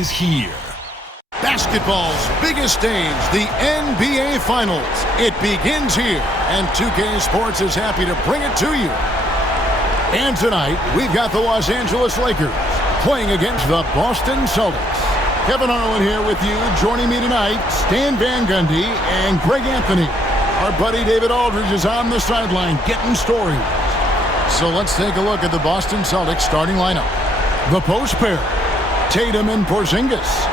is here. Basketball's biggest stage, the NBA Finals. It begins here, and 2K Sports is happy to bring it to you. And tonight, we've got the Los Angeles Lakers playing against the Boston Celtics. Kevin Harlan here with you. Joining me tonight, Stan Van Gundy and Greg Anthony. Our buddy David Aldridge is on the sideline getting stories. So let's take a look at the Boston Celtics starting lineup. The post pair, Tatum and Porzingis.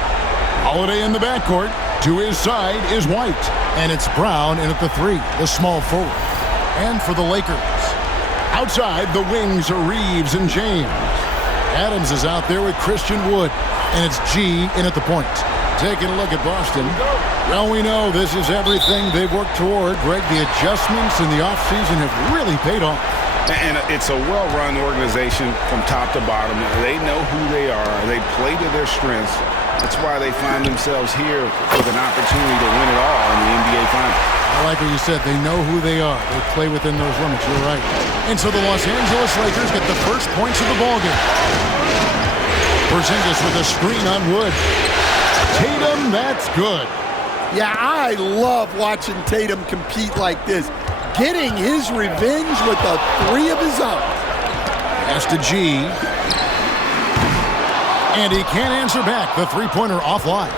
Holiday in the backcourt. To his side is White. And it's Brown in at the 3, the small forward. And for the Lakers, outside the wings are Reeves and James. Adams is out there with Christian Wood. And it's G in at the point. Taking a look at Boston. Well, we know this is everything they've worked toward. Greg, the adjustments in the offseason have really paid off. And it's a well-run organization from top to bottom. They know who they are. They play to their strengths. That's why they find themselves here with an opportunity to win it all in the NBA Finals. I like what you said. They know who they are. They play within those limits. You're right. And so the Los Angeles Lakers get the first points of the ballgame. Porzingis with a screen on Wood. Tatum, that's good. Yeah, I love watching Tatum compete like this. Getting his revenge with a 3 of his own. Pass to G. And he can't answer back. The three-pointer offline.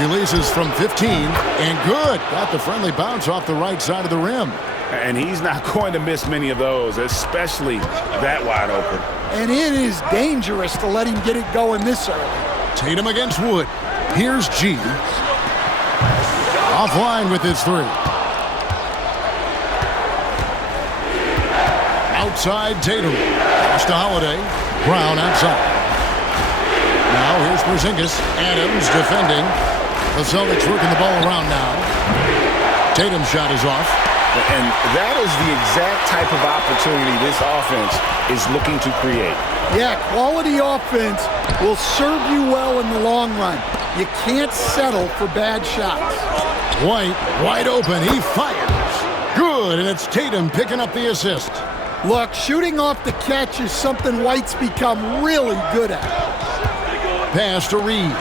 Releases from 15. And good. Got the friendly bounce off the right side of the rim. And he's not going to miss many of those, especially that wide open. And it is dangerous to let him get it going this early. Tatum against Wood. Here's G. Offline with his 3. Outside Tatum. Pass to Holiday. Brown outside. Now here's Porzingis. Adams defending. The Celtics working the ball around now. Tatum's shot is off. And that is the exact type of opportunity this offense is looking to create. Yeah, quality offense will serve you well in the long run. You can't settle for bad shots. White, wide open. He fires. Good, and it's Tatum picking up the assist. Look, shooting off the catch is something White's become really good at. Pass to Reeves.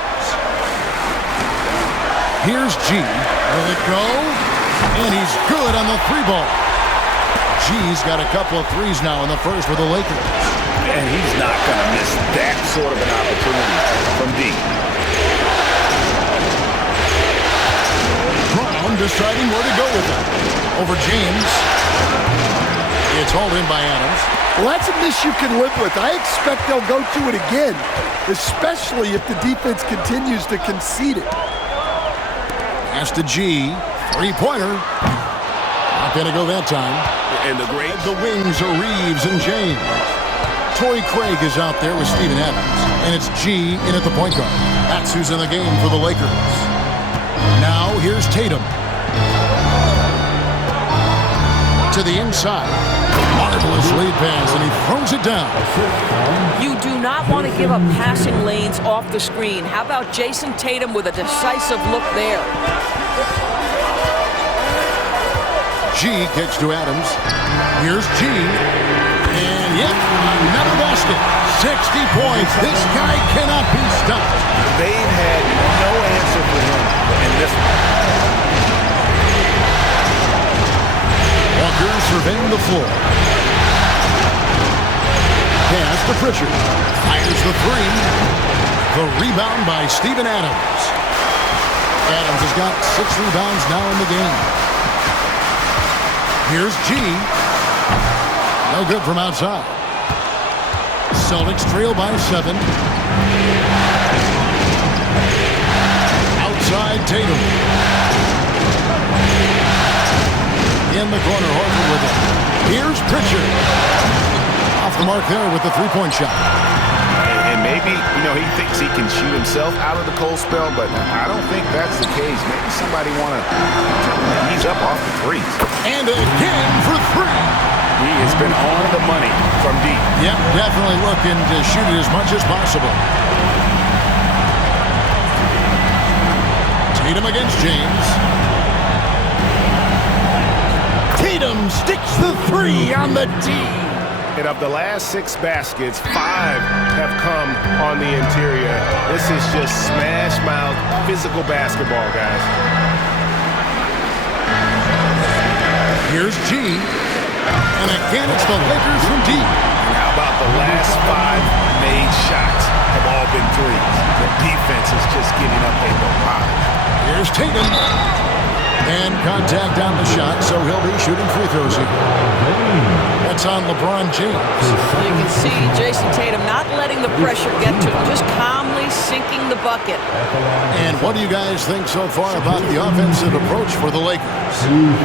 Here's G. Will it go? And he's good on the 3-ball. G's got a couple of threes now in the first for the Lakers. And he's not going to miss that sort of an opportunity from D. Brown deciding where to go with it. Over James. It's hauled in by Adams. Well, that's a miss you can live with. I expect they'll go to it again, especially if the defense continues to concede it. Pass to G. 3-pointer. Not going to go that time. And the wings are Reeves and James. Torrey Craig is out there with Steven Adams. And it's G in at the point guard. That's who's in the game for the Lakers. Now here's Tatum. To the inside. Marvelous lead pass, and he throws it down. You do not want to give up passing lanes off the screen. How about Jayson Tatum with a decisive look there? G kicks to Adams. Here's G. And yep, another basket. 60 points. This guy cannot be stopped. They've had no answer for him in this one. Walker surveying the floor. Pass to Pritchard. Fires the 3. The rebound by Steven Adams. Adams has got 6 rebounds now in the game. Here's G. No good from outside. Celtics trail by 7. Outside Tatum. In the corner, Horford with it. Here's Pritchard. Off the mark there with the 3-point shot. And maybe, he thinks he can shoot himself out of the cold spell, but I don't think that's the case. Maybe somebody want to ease up off the threes. And again for 3. He has been on the money from deep. Yep, definitely looking to shoot it as much as possible. Tatum against James. Tatum sticks the 3 on the D. And of the last 6 baskets, 5 have come on the interior. This is just smash mouth physical basketball, guys. Here's G. And again, it's the Lakers from deep. And how about the last 5 made shots have all been threes? The defense is just giving up a barrage. Here's Tatum. And contact on the shot, so he'll be shooting free throws here. That's on LeBron James. You can see Jayson Tatum not letting the pressure get to him, just calmly sinking the bucket. And what do you guys think so far about the offensive approach for the Lakers?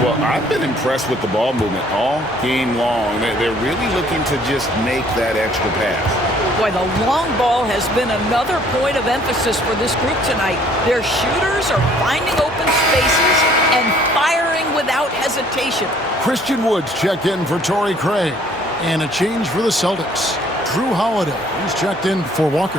Well, I've been impressed with the ball movement all game long. They're really looking to just make that extra pass. Boy, the long ball has been another point of emphasis for this group tonight. Their shooters are finding open spaces and firing without hesitation. Christian Woods checked in for Torrey Craig. And a change for the Celtics. Drew Holiday, he's checked in for Walker.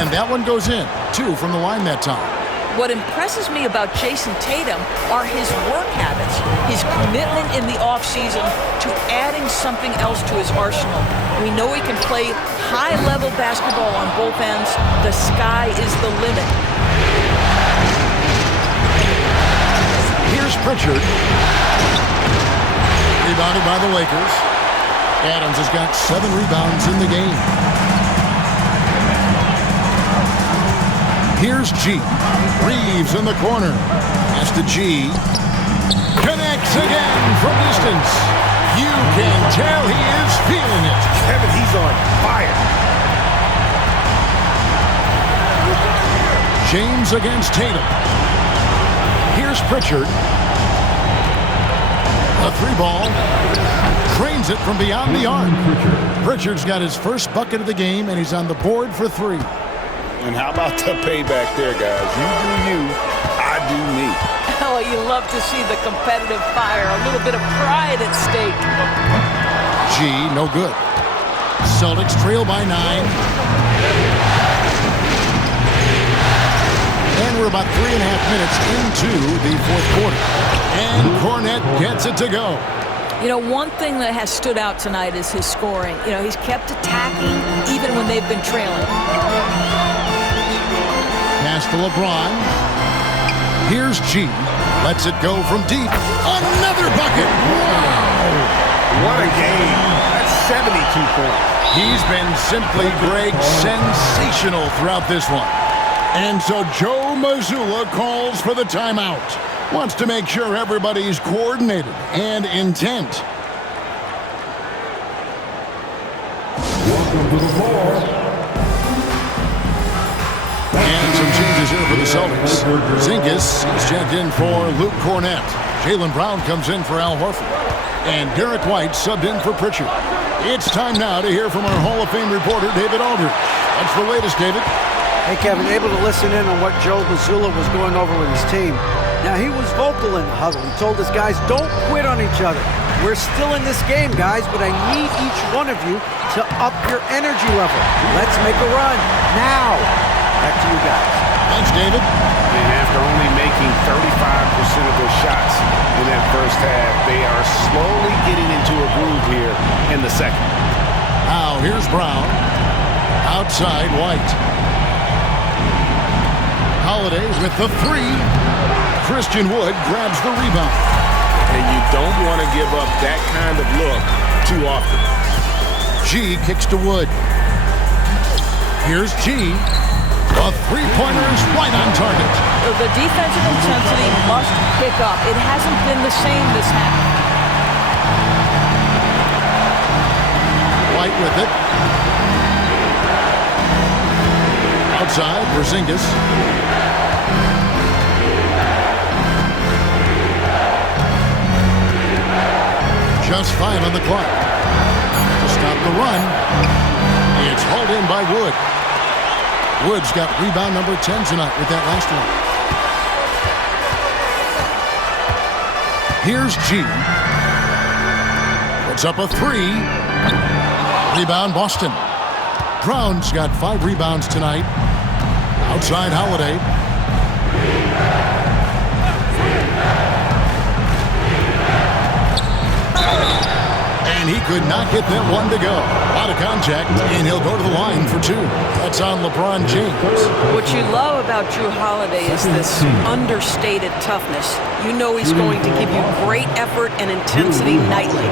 And that one goes in. 2 from the line that time. What impresses me about Jayson Tatum are his work habits, his commitment in the offseason to adding something else to his arsenal. We know he can play high-level basketball on both ends. The sky is the limit. Here's Pritchard. Rebounded by the Lakers. Adams has got 7 rebounds in the game. Here's G. Reeves in the corner. That's the G. Connects again from distance. You can tell he is feeling it. Kevin, he's on fire. James against Tatum. Here's Pritchard. A 3-ball. Trains it from beyond the arc. Pritchard's got his first bucket of the game, and he's on the board for 3. And how about the payback there, guys? You do you, I do me. Oh, you love to see the competitive fire. A little bit of pride at stake. G, no good. Celtics trail by 9. And we're about 3.5 minutes into the 4th quarter. And Cornette gets it to go. You know, one thing that has stood out tonight is his scoring. You know, he's kept attacking even when they've been trailing. Pass to LeBron. Here's G. Lets it go from deep. Another bucket. Wow. What a game. That's 72 points. He's been simply great, sensational throughout this one. And so Joe Mazzulla calls for the timeout. Wants to make sure everybody's coordinated and intent. Welcome to the floor. And some changes here for the Celtics. Zinkis is checked in for Luke Cornett. Jaylen Brown comes in for Al Horford. And Derek White subbed in for Pritchard. It's time now to hear from our Hall of Fame reporter, David Aldridge. That's the latest, David. Hey, Kevin, able to listen in on what Joe Mazzulla was going over with his team. Now, he was vocal in the huddle. He told his guys, don't quit on each other. We're still in this game, guys, but I need each one of you to up your energy level. Let's make a run now. Back to you guys. Thanks, David. And after only making 35% of their shots in that first half, they are slowly getting into a groove here in the second. Now, here's Brown. Outside, White. Holiday with the 3. Christian Wood grabs the rebound. And you don't want to give up that kind of look too often. G kicks to Wood. Here's G. A 3-pointer is right on target. The defensive intensity must pick up. It hasn't been the same this half. White with it. Outside, Porzingis. Just 5 on the clock. To stop the run. It's hauled in by Wood. Wood's got rebound number 10 tonight with that last one. Here's G. Puts up a 3. Rebound Boston. Brown's got 5 rebounds tonight. Outside Holiday. And he could not get that one to go. Out of contact, and he'll go to the line for 2. That's on LeBron James. What you love about Jrue Holiday is this understated toughness. You know he's going to give you great effort and intensity nightly.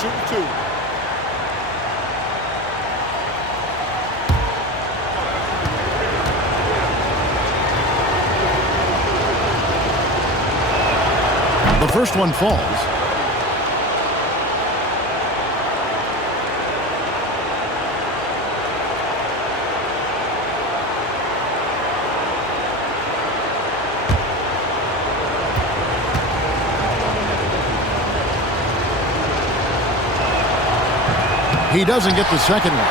Shoot 2. The first one falls. He doesn't get the second one.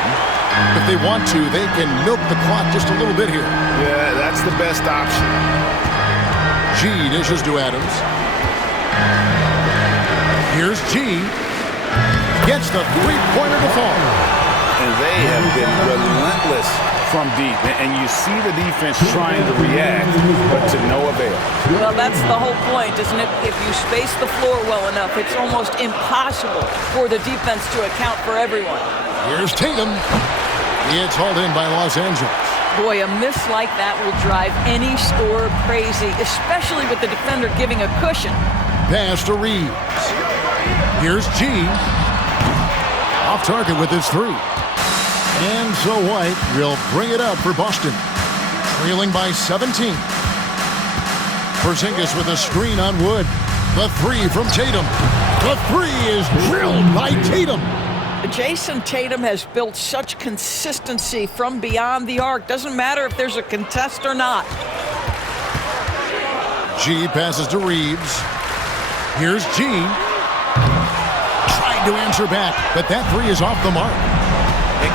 If they want to, they can milk the clock just a little bit here. Yeah, that's the best option. G dishes to Adams. Here's G. Gets the three-pointer to fall. And they have been relentless from deep. And you see the defense trying to react, but to no avail. Well, that's the whole point, isn't it? If you space the floor well enough, it's almost impossible for the defense to account for everyone. Here's Tatum. It's hauled in by Los Angeles. Boy, a miss like that will drive any scorer crazy, especially with the defender giving a cushion. Pass to Reeves. Here's G. Off target with his 3. And so White will bring it up for Boston. Trailing by 17. Porzingis with a screen on Wood. The 3 from Tatum. The 3 is drilled by Tatum. Jayson Tatum has built such consistency from beyond the arc. Doesn't matter if there's a contest or not. G passes to Reeves. Here's G. Tried to answer back, but that 3 is off the mark.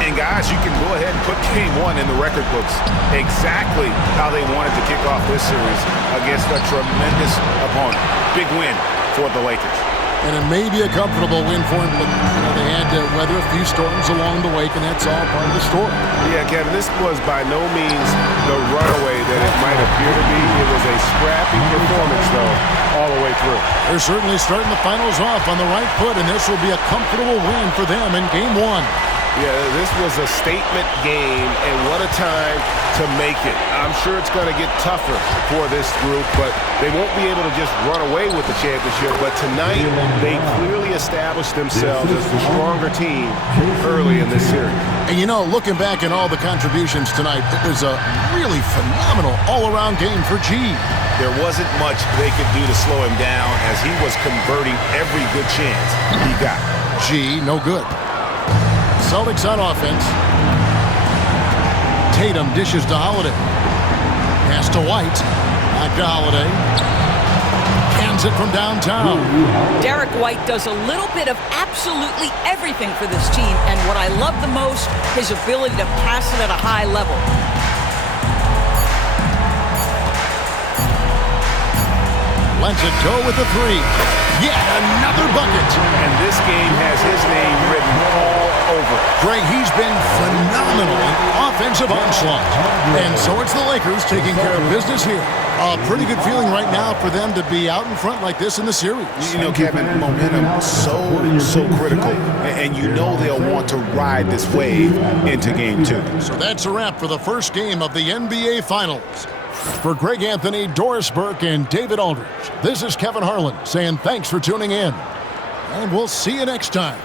And guys, you can go ahead and put Game 1 in the record books. Exactly how they wanted to kick off this series against a tremendous opponent. Big win for the Lakers. And it may be a comfortable win for him, but they had to weather a few storms along the way, and that's all part of the story. Yeah, Kevin, this was by no means the runaway that it might appear to be. It was a scrappy performance, though, all the way through. They're certainly starting the finals off on the right foot, and this will be a comfortable win for them in Game 1. Yeah, this was a statement game, and what a time to make it. I'm sure it's going to get tougher for this group, but they won't be able to just run away with the championship. But tonight, they clearly established themselves as the stronger team early in this series. And you know, looking back at all the contributions tonight, it was a really phenomenal all-around game for G. There wasn't much they could do to slow him down as he was converting every good chance he got. G, no good. Celtics on offense. Tatum dishes to Holiday. Pass to White. Back to Holiday. Cans it from downtown. Derek White does a little bit of absolutely everything for this team, and what I love the most, his ability to pass it at a high level. Lets it go with the 3. Yet another bucket. And this game has his name written all over. Greg, he's been phenomenal in offensive onslaught. And so it's the Lakers taking care of business here. A pretty good feeling right now for them to be out in front like this in the series. You know, Kevin, momentum so critical. And you know they'll want to ride this wave into Game 2. So that's a wrap for the first game of the NBA Finals. For Greg Anthony, Doris Burke, and David Aldridge, this is Kevin Harlan saying thanks for tuning in. And we'll see you next time.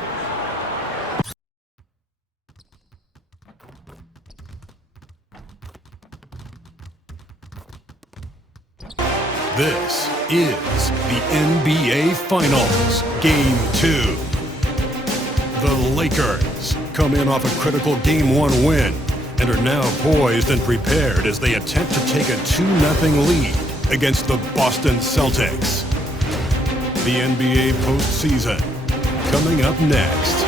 This is the NBA Finals, Game 2. The Lakers come in off a critical Game 1 win and are now poised and prepared as they attempt to take a 2-0 lead against the Boston Celtics. The NBA postseason coming up next.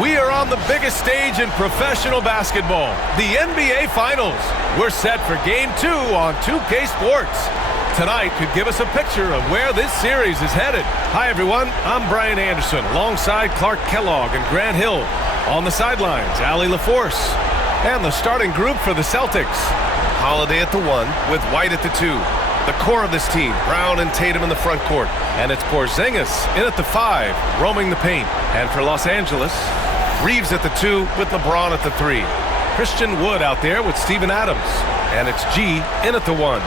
We are on the biggest stage in professional basketball, the NBA Finals. We're set for Game 2 on 2K Sports. tonight could give us a picture of where this series is headed. Hi, everyone. I'm Brian Anderson, alongside Clark Kellogg and Grant Hill. On the sidelines, Allie LaForce. And the starting group for the Celtics. Holiday at the 1, with White at the 2. The core of this team, Brown and Tatum in the front court. And it's Porzingis in at the 5, roaming the paint. And for Los Angeles, Reeves at the 2 with LeBron at the 3. Christian Wood out there with Steven Adams. And it's G in at the 1.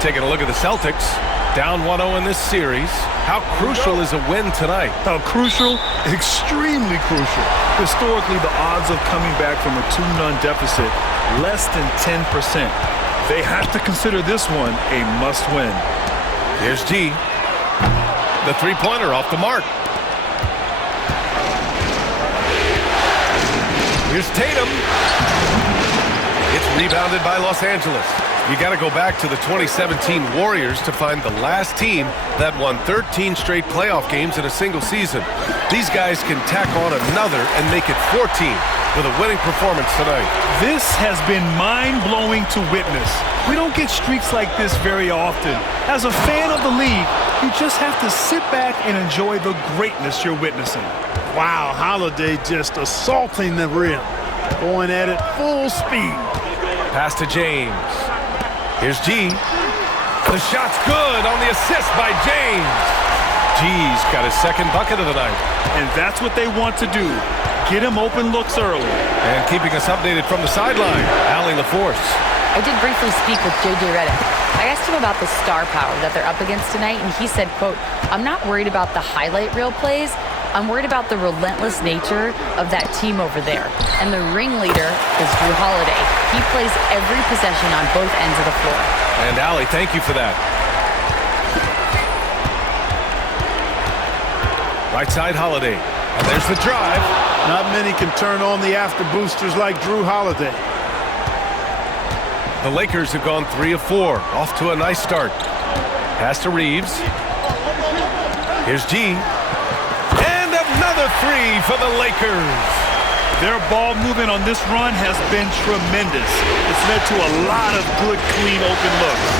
Taking a look at the Celtics, down 1-0 in this series. How crucial is a win tonight? How crucial? Extremely crucial. Historically, the odds of coming back from a 2-0 deficit, less than 10%. They have to consider this one a must-win. Here's G. The three-pointer off the mark. Here's Tatum. It's rebounded by Los Angeles. You got to go back to the 2017 Warriors to find the last team that won 13 straight playoff games in a single season. These guys can tack on another and make it 14 with a winning performance tonight. This has been mind-blowing to witness. We don't get streaks like this very often. As a fan of the league, you just have to sit back and enjoy the greatness you're witnessing. Wow, Holiday just assaulting the rim. Going at it full speed. Pass to James. Here's G. The shot's good on the assist by James. G's got his second bucket of the night. And that's what they want to do. Get him open looks early. And keeping us updated from the sideline, Allie LaForce. I did briefly speak with J.J. Redick. I asked him about the star power that they're up against tonight, and he said, quote, "I'm not worried about the highlight reel plays. I'm worried about the relentless nature of that team over there. And the ringleader is Jrue Holiday. He plays every possession on both ends of the floor." And Allie, thank you for that. Right side, Holiday. And there's the drive. Not many can turn on the after boosters like Jrue Holiday. The Lakers have gone 3 of 4. Off to a nice start. Pass to Reeves. Here's G. And another 3 for the Lakers. Their ball movement on this run has been tremendous. It's led to a lot of good, clean, open looks.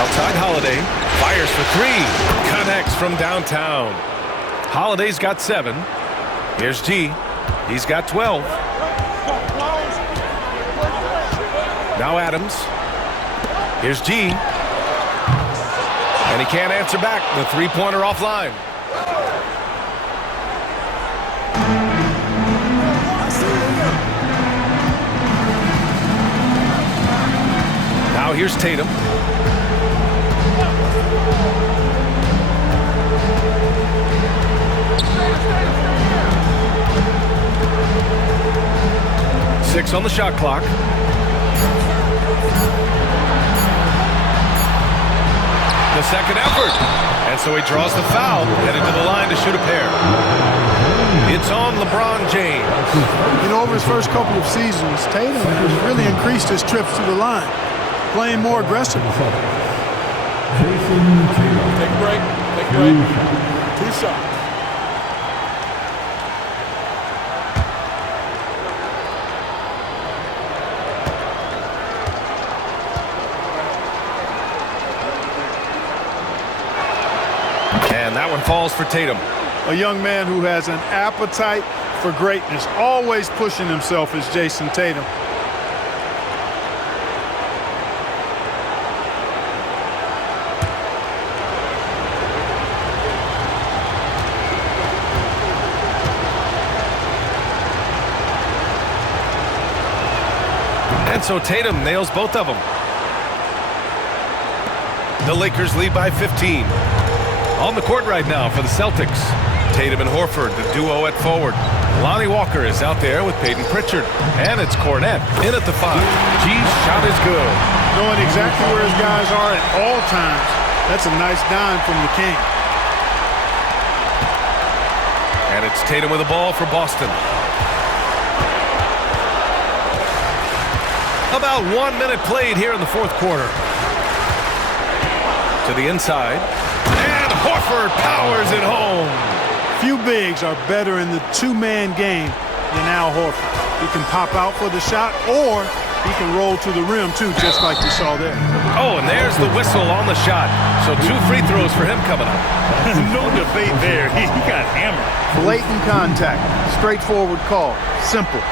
Outside Holiday. Fires for 3. Connects from downtown. Holiday's got 7. Here's G. He's got 12. Now Adams. Here's G. And he can't answer back. The three-pointer offline. Now here's Tatum. Six on the shot clock. The second effort. And so he draws the foul, headed to the line to shoot a pair. It's on LeBron James. You know, over his first couple of seasons, Tatum has really increased his trips to the line, playing more aggressive. Take a break. Take a break. 2 shots. And that one falls for Tatum. A young man who has an appetite for greatness, always pushing himself, is Jayson Tatum. And so Tatum nails both of them. The Lakers lead by 15. On the court right now for the Celtics. Tatum and Horford, the duo at forward. Lonnie Walker is out there with Peyton Pritchard. And it's Cornette in at the 5. G's shot is good. Knowing exactly where his guys are at all times. That's a nice dime from the King. And it's Tatum with the ball for Boston. About 1 minute played here in the fourth quarter. To the inside. And Horford powers it home. Few bigs are better in the two-man game than Al Horford. He can pop out for the shot, or He can roll to the rim, too, just like you saw there. Oh, and there's the whistle on the shot. So 2 free throws for him coming up. No debate there. He got hammered. Blatant contact. Straightforward call. Simple.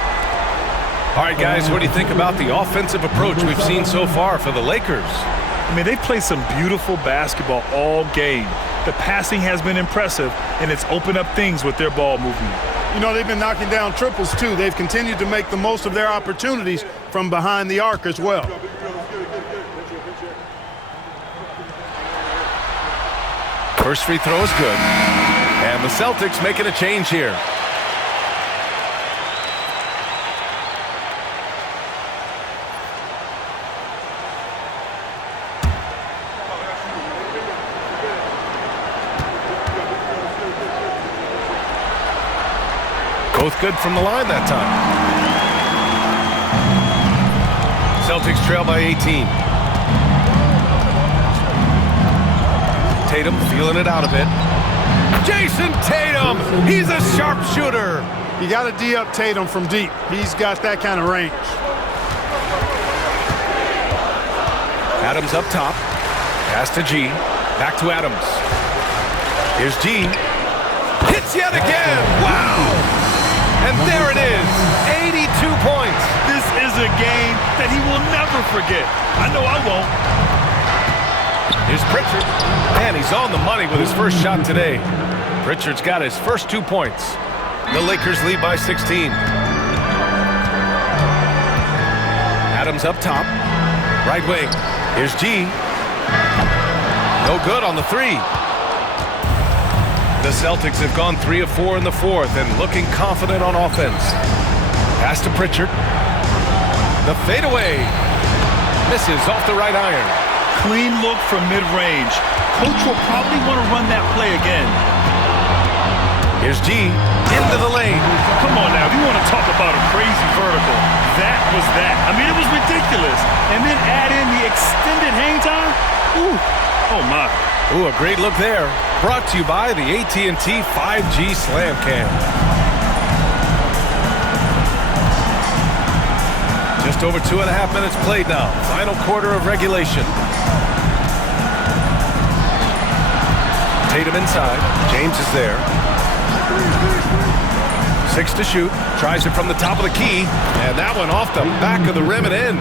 All right, guys, what do you think about the offensive approach we've seen so far for the Lakers? I mean, they played some beautiful basketball all game. The passing has been impressive, and it's opened up things with their ball movement. You know, they've been knocking down triples, too. They've continued to make the most of their opportunities from behind the arc as well. First free throw is good. And the Celtics making a change here. Both good from the line that time. Celtics trail by 18. Tatum feeling it out a bit. Jayson Tatum, he's a sharpshooter. You got to D up Tatum from deep. He's got that kind of range. Adams up top. Pass to G. Back to Adams. Here's G. Hits yet again. Wow. And there it is, 82 points. This is a game that he will never forget. I know I won't. Here's Pritchard. Man, he's on the money with his first shot today. Pritchard's got his first 2 points. The Lakers lead by 16. Adams up top. Right wing. Here's G. No good on the 3. The Celtics have gone 3 of 4 in the 4th and looking confident on offense. Pass to Pritchard. The fadeaway. Misses off the right iron. Clean look from mid-range. Coach will probably want to run that play again. Here's G. Into the lane. Come on now. If you want to talk about a crazy vertical, that was that. I mean, it was ridiculous. And then add in the extended hang time. Ooh. Oh, my. Ooh, a great look there. Brought to you by the AT&T 5G Slam Cam. Just over 2.5 minutes played now. Final quarter of regulation. Tatum inside. James is there. 6 to shoot. Tries it from the top of the key. And that one off the back of the rim and in.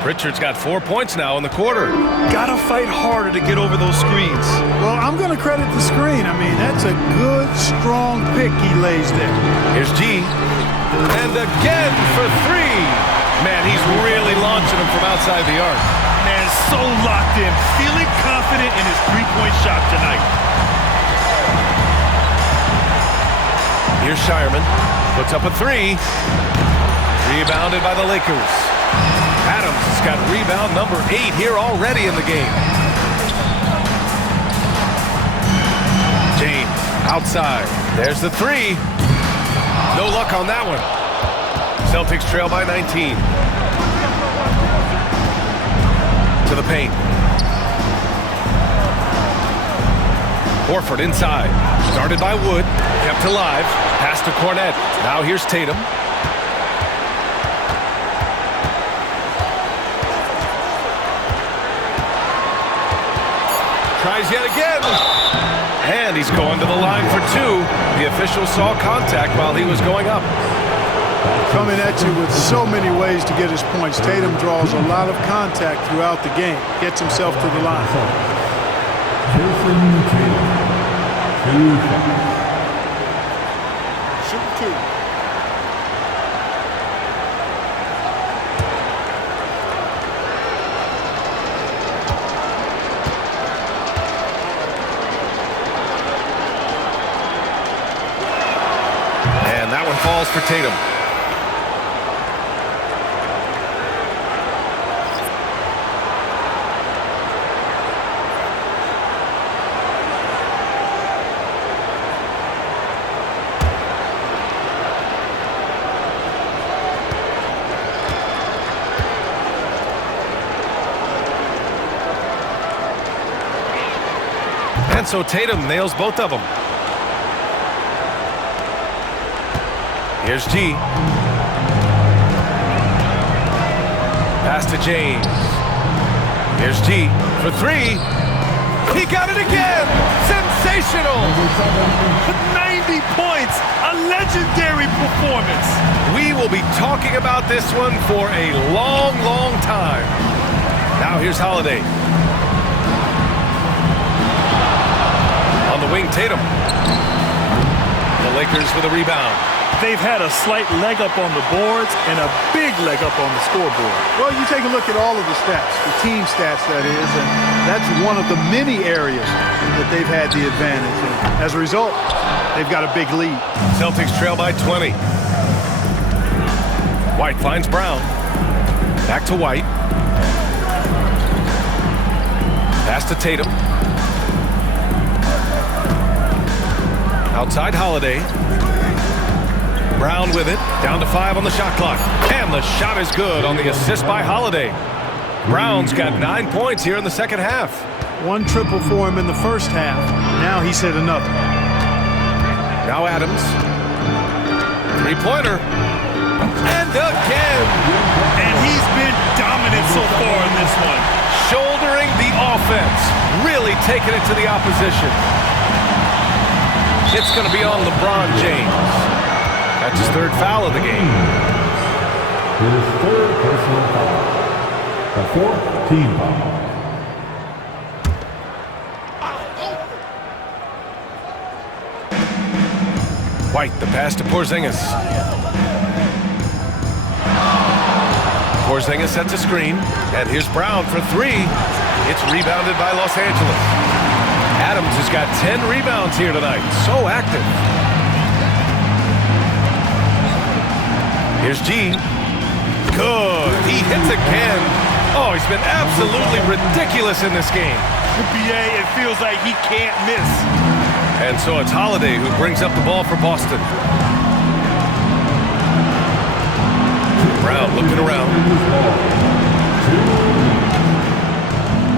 Pritchard's got 4 points now in the quarter. Gotta fight harder to get over those screens. Well, I'm going to credit the screen. I mean, that's a good, strong pick he lays there. Here's G. And again for 3. Man, he's really launching him from outside the arc. Man, so locked in. Feeling confident in his three-point shot tonight. Here's Shireman. Puts up a 3. Rebounded by the Lakers. Adams has got rebound number 8 here already in the game. James outside. There's the 3. No luck on that one. Celtics trail by 19. To the paint. Horford inside. Started by Wood. Kept alive. Pass to Cornette. Now here's Tatum. Tries yet again. And he's going to the line for 2. The official saw contact while he was going up. Coming at you with so many ways to get his points. Tatum draws a lot of contact throughout the game. Gets himself to the line. Shoot 2. Falls for Tatum. And so Tatum nails both of them. Here's G. Pass to James. Here's G for three. He got it again! Sensational! 90 points! A legendary performance! We will be talking about this one for a long, long time. Now here's Holiday. On the wing, Tatum. The Lakers with a rebound. They've had a slight leg up on the boards and a big leg up on the scoreboard. Well, you take a look at all of the stats, the team stats, that is, and that's one of the many areas that they've had the advantage. And as a result, they've got a big lead. Celtics trail by 20. White finds Brown. Back to White. Pass to Tatum. Outside Holiday. Brown with it, down to 5 on the shot clock. And the shot is good on the assist by Holiday. Brown's got 9 points here in the second half. One triple for him in the first half. Now he's hit another. Now Adams. Three-pointer. And again. And he's been dominant so far in this one. Shouldering the offense. Really taking it to the opposition. It's going to be on LeBron James. That's his third foul of the game. His third personal foul. The fourth team foul. White, the pass to Porzingis. Porzingis sets a screen. And here's Brown for three. It's rebounded by Los Angeles. Adams has got 10 rebounds here tonight. So active. Here's G. Good. He hits again. Oh, he's been absolutely ridiculous in this game. BA, it feels like he can't miss. And so it's Holiday who brings up the ball for Boston. Brown looking around.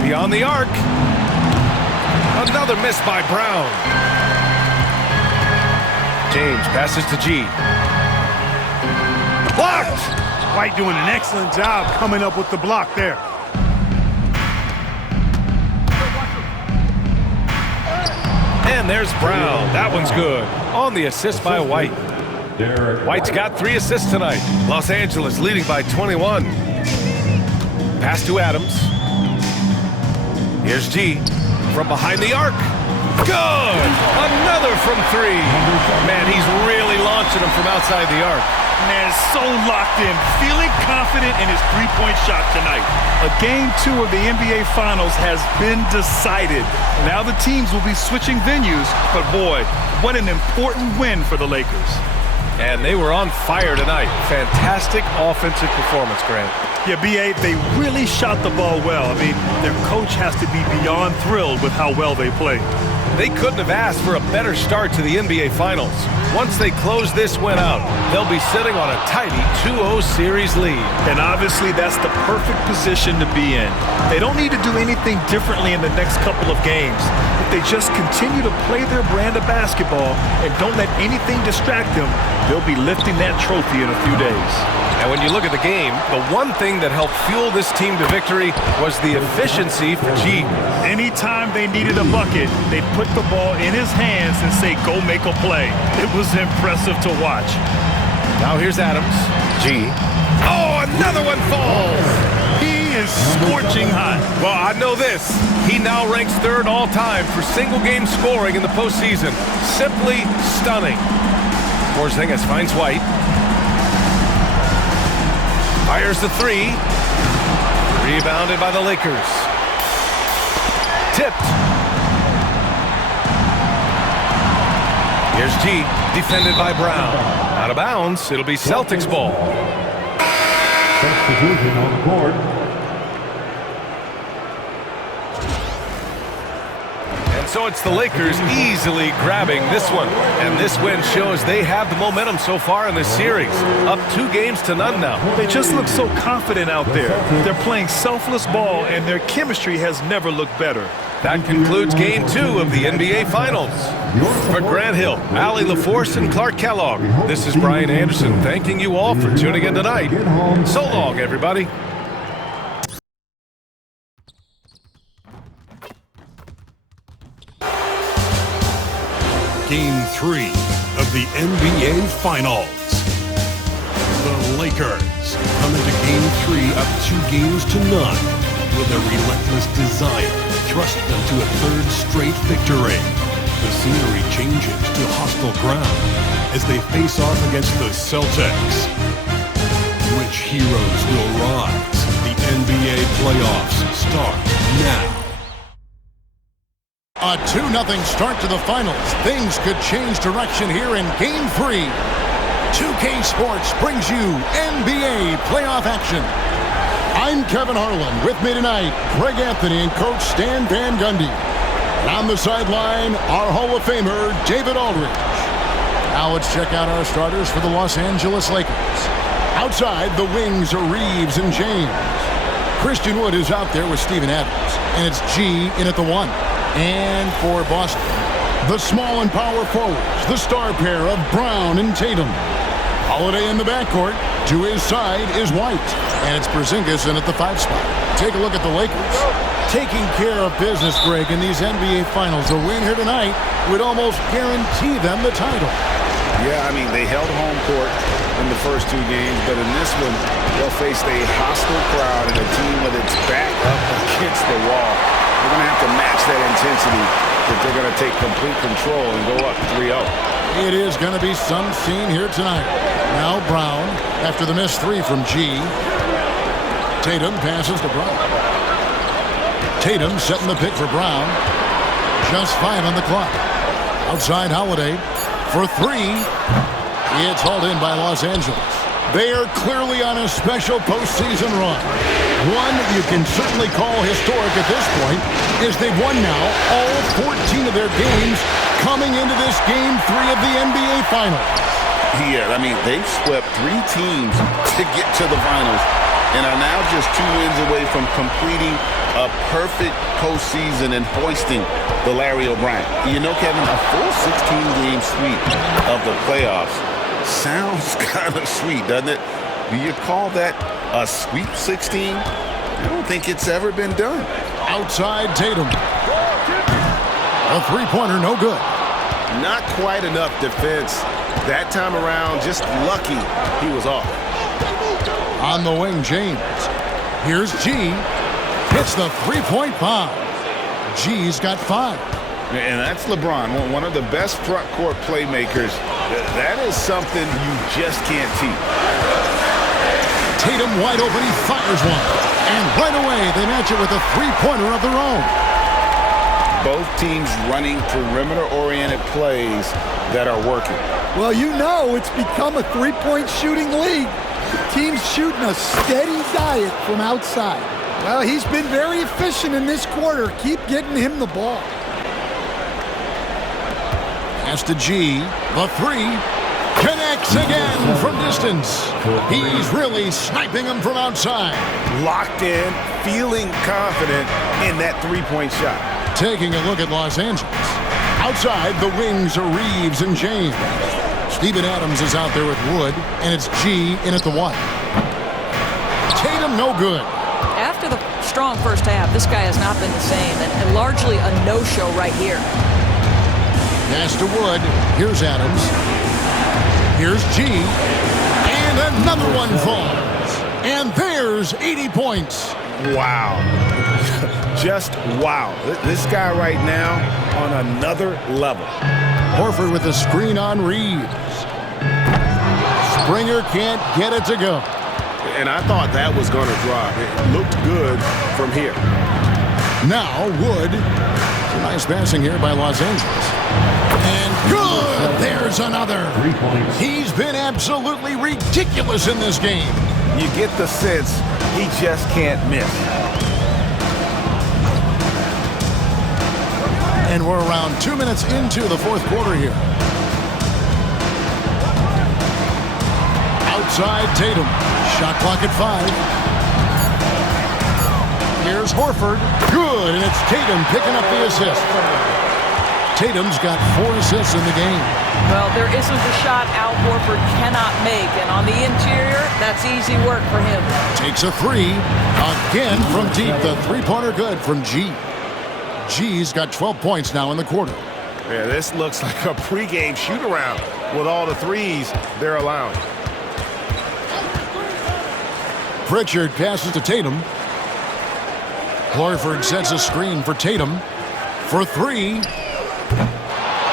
Beyond the arc. Another miss by Brown. James passes to G. Blocked! White doing an excellent job coming up with the block there. And there's Brown. That one's good. On the assist by White. White's got 3 assists tonight. Los Angeles leading by 21. Pass to Adams. Here's G. From behind the arc. Good! Another from 3. Man, he's really launching them from outside the arc. Man, so locked in, feeling confident in his three-point shot tonight. A Game 2 of the NBA Finals has been decided. Now the teams will be switching venues, but boy, what an important win for the Lakers. And they were on fire tonight. Fantastic offensive performance, Grant. Yeah, B.A., they really shot the ball well. I mean, their coach has to be beyond thrilled with how well they played. They couldn't have asked for a better start to the NBA Finals. Once they close this win out, they'll be sitting on a tidy 2-0 series lead. And obviously, that's the perfect position to be in. They don't need to do anything differently in the next couple of games. If they just continue to play their brand of basketball and don't let anything distract them, they'll be lifting that trophy in a few days. And when you look at the game, the one thing that helped fuel this team to victory was the efficiency for G. Anytime they needed a bucket, they'd put the ball in his hands and say, go make a play. It was impressive to watch. Now here's Adams. G. Oh, another one falls. He is scorching hot. Well, I know this. He now ranks 3rd all-time for single-game scoring in the postseason. Simply stunning. Porzingis finds White. Fires the 3. Rebounded by the Lakers. Tipped. Here's G. Defended by Brown. Out of bounds. It'll be Celtics ball. Substitution on the court. And so it's the Lakers easily grabbing this one. And this win shows they have the momentum so far in this series. Up 2 games to none now. They just look so confident out there. They're playing selfless ball, and their chemistry has never looked better. That concludes Game 2 of the NBA Finals. For Grant Hill, Allie LaForce, and Clark Kellogg, this is Brian Anderson thanking you all for tuning in tonight. So long, everybody. Game 3 of the NBA Finals. The Lakers come into Game 3 up 2-0 with a relentless desire thrust them to a third straight victory. The scenery changes to hostile ground as they face off against the Celtics. Which heroes will rise? The NBA playoffs start now. A 2-0 start to the finals. Things could change direction here in Game 3. 2K Sports brings you NBA playoff action. I'm Kevin Harlan. With me tonight, Greg Anthony and Coach Stan Van Gundy. And on the sideline, our Hall of Famer, David Aldridge. Now let's check out our starters for the Los Angeles Lakers. Outside, the wings are Reeves and James. Christian Wood is out there with Steven Adams. And it's G in at the 1. And for Boston, the small and power forwards, the star pair of Brown and Tatum. Holiday in the backcourt. To his side is White. And it's Porzingis in at the 5 spot. Take a look at the Lakers. Taking care of business, Greg, in these NBA Finals. A win here tonight would almost guarantee them the title. Yeah, I mean, they held home court in the first 2 games, but in this one, they'll face a hostile crowd and a team with its back up against the wall. They're going to have to match that intensity if they're going to take complete control and go up 3-0. It is going to be some scene here tonight. Now Brown, after the missed 3 from G. Tatum passes to Brown. Tatum setting the pick for Brown. Just 5 on the clock. Outside Holiday for 3. It's hauled in by Los Angeles. They are clearly on a special postseason run. One you can certainly call historic at this point, as they've won now all 14 of their games coming into this Game 3 of the NBA Finals. Yeah, I mean, they've swept 3 teams to get to the finals and are now just 2 wins away from completing a perfect postseason and hoisting the Larry O'Brien. You know, Kevin, a full 16-game sweep of the playoffs sounds kind of sweet, doesn't it? Do you call that a sweep 16? I don't think it's ever been done. Outside Tatum. A 3-pointer, no good. Not quite enough defense that time around. Just lucky he was off. On the wing, James. Here's G. Hits the 3-point bomb. G's got 5. And that's LeBron, one of the best front court playmakers. That is something you just can't teach. Tatum wide open, he fires one. And right away, they match it with a 3-pointer of their own. Both teams running perimeter-oriented plays that are working. Well, you know it's become a 3-point shooting league. Teams shooting a steady diet from outside. Well, he's been very efficient in this quarter. Keep getting him the ball. Pass to G. The 3. Connects again from distance. He's really sniping him from outside. Locked in, feeling confident in that 3-point shot. Taking a look at Los Angeles. Outside, the wings are Reeves and James. Steven Adams is out there with Wood, and it's G in at the 1. Tatum no good. After the strong first half, this guy has not been the same, and largely a no-show right here. Pass to Wood. Here's Adams. Here's G. And another one falls. And there's 80 points. Wow. Just wow. This guy right now on another level. Horford with the screen on Reeves. Springer can't get it to go. And I thought that was going to drop. It looked good from here. Now Wood. Nice passing here by Los Angeles. And good! There's another. 3 points. He's been absolutely ridiculous in this game. You get the sense he just can't miss. And we're around 2 minutes into the 4th quarter here. Outside Tatum. Shot clock at 5. Here's Horford. Good, and it's Tatum picking up the assist. Tatum's got 4 assists in the game. Well, there isn't a shot Al Horford cannot make, and on the interior, that's easy work for him. Takes a 3. Again from deep. The 3-pointer good from G. G's got 12 points now in the quarter. Yeah, this looks like a pregame shoot-around with all the threes they're allowing. Pritchard passes to Tatum. Horford sets a screen for Tatum. For three.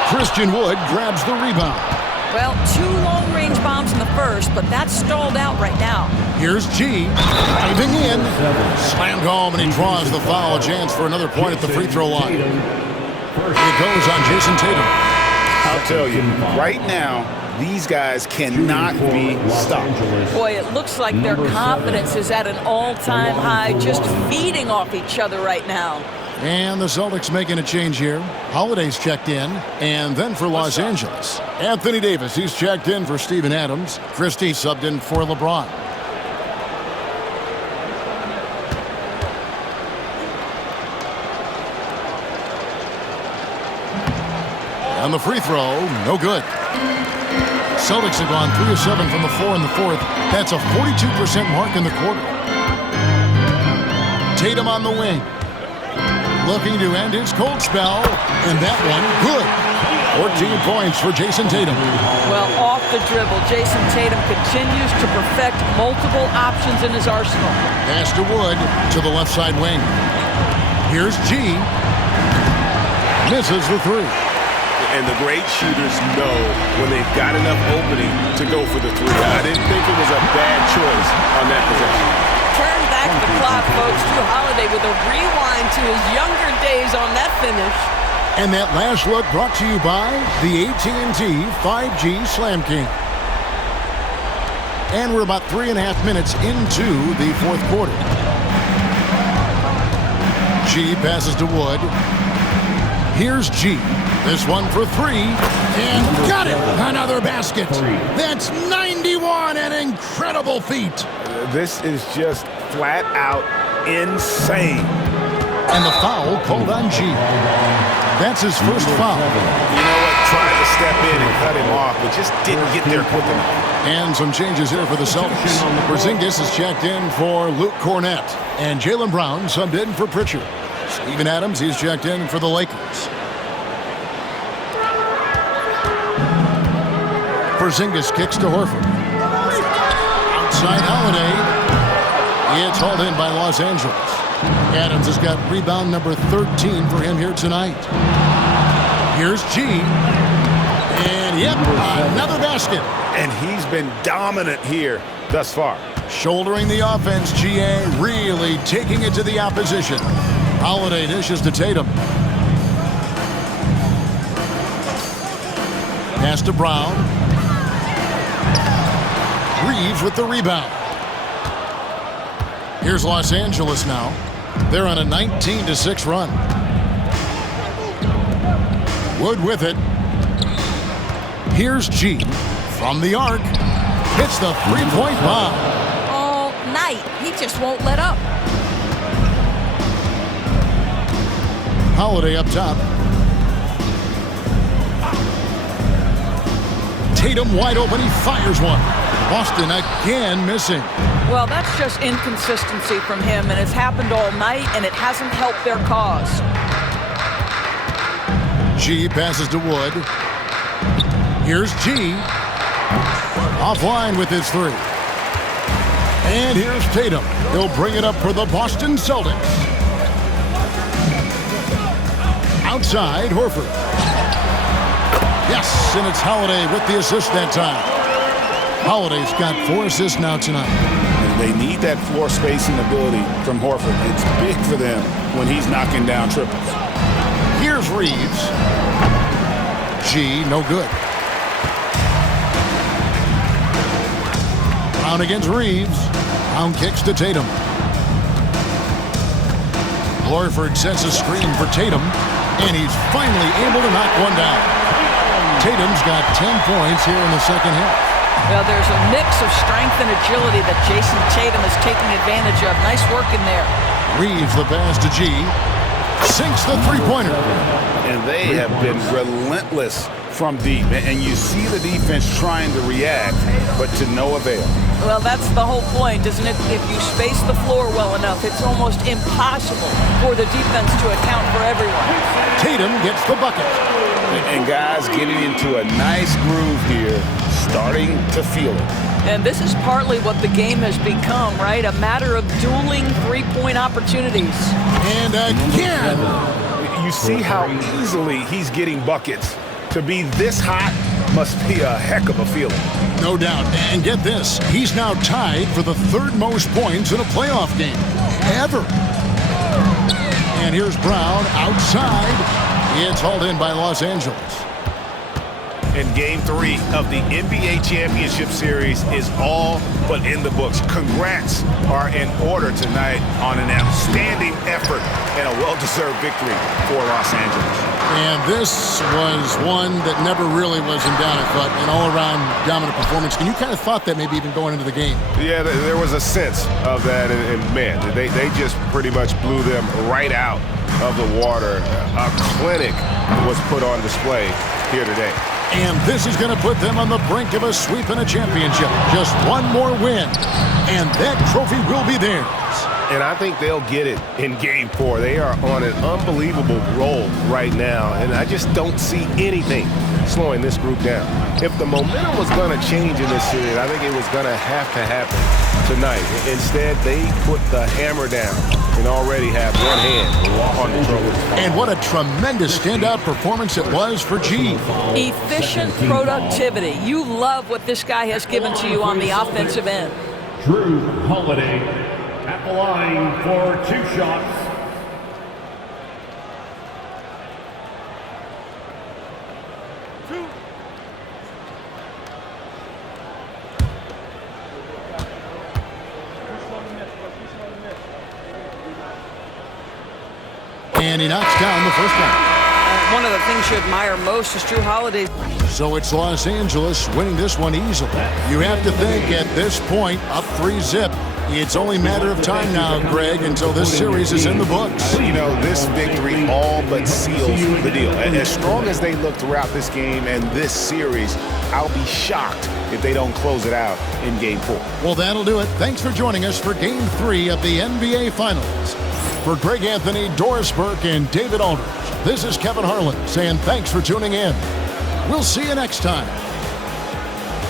Christian Wood grabs the rebound. Well, 2 long-range bombs in the first, but that's stalled out right now. Here's G, diving in. Slammed home, and he draws the foul. A chance for another point at the free throw line. It goes on Jayson Tatum. I'll tell you, right now, these guys cannot be stopped. Boy, it looks like their confidence is at an all-time high, just feeding off each other right now. And the Celtics making a change here. Holiday's checked in, and then for Los Angeles. Anthony Davis, he's checked in for Steven Adams. Christie subbed in for LeBron. On the free throw, no good. Celtics have gone 3 of 7 from the floor in the fourth. That's a 42% mark in the quarter. Tatum on the wing. Looking to end his cold spell, and that one good. 14 points for Jayson Tatum. Well, off the dribble, Jayson Tatum continues to perfect multiple options in his arsenal. Pass to Wood to the left side wing. Here's G. Misses the three. And the great shooters know when they've got enough opening to go for the three. I didn't think it was a bad choice on that possession. Turn back the clock, folks. Drew Holiday with a rewind to his younger days on that finish. And that last look brought to you by the AT&T 5G Slam King. And we're about 3.5 minutes into the fourth quarter. G passes to Wood. Here's G. This one for three. And got it! Another basket. That's 91, an incredible feat. This is just flat out insane. And the foul called on G. That's his first foul. You know what? Tried to step in and cut him off, but just didn't get there quick enough. And some changes here for the Celtics. Porzingis is checked in for Luke Cornett. And Jaylen Brown subbed in for Pritchard. Steven Adams, he's checked in for the Lakers. Porzingis kicks to Horford. Outside Holiday. It's hauled in by Los Angeles. Adams has got rebound number 13 for him here tonight. Here's G. And yep, another basket. And he's been dominant here thus far. Shouldering the offense, GA really taking it to the opposition. Holiday dishes to Tatum. Pass to Brown. Reeves with the rebound. Here's Los Angeles now. They're on a 19-6 run. Wood with it. Here's G. From the arc. Hits the three-point bomb. All night. He just won't let up. Holiday up top. Tatum wide open. He fires one. Boston again missing. Well, that's just inconsistency from him, and it's happened all night, and it hasn't helped their cause. G passes to Wood. Here's G. Offline with his three. And here's Tatum. He'll bring it up for the Boston Celtics. Outside, Horford. Yes, and it's Holiday with the assist that time. Holiday's got 4 assists now tonight. They need that floor spacing ability from Horford. It's big for them when he's knocking down triples. Here's Reeves. G, no good. Brown against Reeves. Brown kicks to Tatum. Horford sets a screen for Tatum, and he's finally able to knock one down. Tatum's got 10 points here in the second half. Well, there's a mix of strength and agility that Jayson Tatum is taking advantage of. Nice work in there. Reeves the pass to G. Sinks the three-pointer. And they have been relentless from deep. And you see the defense trying to react, but to no avail. Well, that's the whole point, isn't it? If you space the floor well enough, it's almost impossible for the defense to account for everyone. Tatum gets the bucket. And guys getting into a nice groove here, starting to feel it. And this is partly what the game has become, right? A matter of dueling three-point opportunities. And again. You see how easily he's getting buckets. To be this hot must be a heck of a feeling. No doubt. And get this, he's now tied for the third most points in a playoff game ever. And here's Brown outside. It's hauled in by Los Angeles. And Game 3 of the NBA Championship Series is all but in the books. Congrats are in order tonight on an outstanding effort and a well-deserved victory for Los Angeles. And this was one that never really was in doubt, I thought, an all-around dominant performance. And you kind of thought that maybe even going into the game. Yeah, there was a sense of that, and man, they just pretty much blew them right out of the water. A clinic was put on display here today. And this is going to put them on the brink of a sweep and a championship. Just one more win, and that trophy will be theirs. And I think they'll get it in Game 4. They are on an unbelievable roll right now, and I just don't see anything slowing this group down. If the momentum was going to change in this series, I think it was going to have to happen tonight. Instead, they put the hammer down and already have one hand on the trophy. And what a tremendous standout performance it was for G. Efficient productivity. You love what this guy has given to you on the offensive end. Drew Holiday at the line for 2 shots. And he knocks down the first one. One of the things you admire most is Drew Holiday. So it's Los Angeles winning this one easily. You have to think at this point, up 3-zip. It's only a matter of time now, Greg, until this series is in the books. You know, this victory all but seals the deal. And as strong as they look throughout this game and this series, I'll be shocked if they don't close it out in Game 4. Well, that'll do it. Thanks for joining us for Game 3 of the NBA Finals. For Greg Anthony, Doris Burke, and David Aldridge, this is Kevin Harlan saying thanks for tuning in. We'll see you next time.